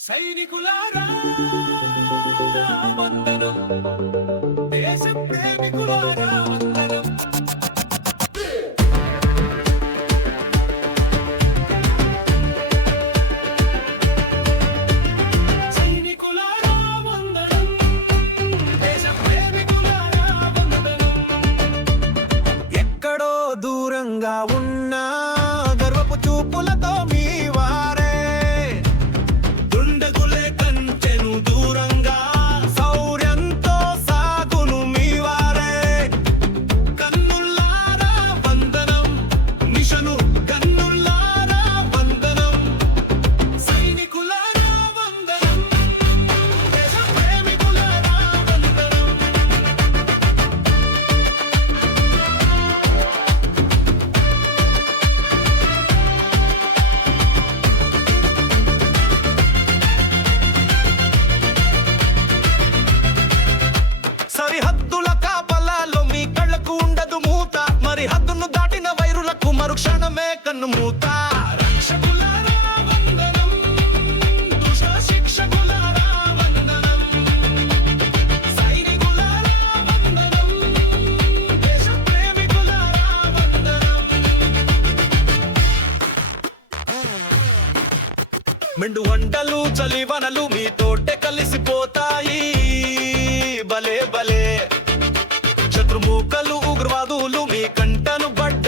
సైనికులారా వందనం, దేశ ప్రేమికులారా వందనం. సైనికులారా వందనం, దేశ ప్రేమికులారా వందనం. ఎక్కడో దూరంగా ఉన్నా గర్వపు చూపులతో మీ వారే దుండగులే కంచెను దూరంగా శౌర్యంతో సాగును మీ వారే. కన్నుల్లారా వందనం, మిషను కన్నుల్లారా వందనం. సైనికులారా వందనం, దేశ ప్రేమికులారా వందనం. సరిహద్దుల కాపలాలో మీ కళ్ళకు ఉండదు మూత, మరి హద్దును దాటిన వైరులకు మరుక్షణమే కన్ను మూత. రక్షకులారా వందనం, దుష్ట శిక్షకులారా వందనం. సైనికులారా వందనం, దేశ ప్రేమికులారా వందనం. మెండు వంటలు చలివనలు మీతోటే కలిసిపోతాయి. భలే భలే శత్రుమూకలు ఉగ్రవాదులు మీ కంటను బట్ట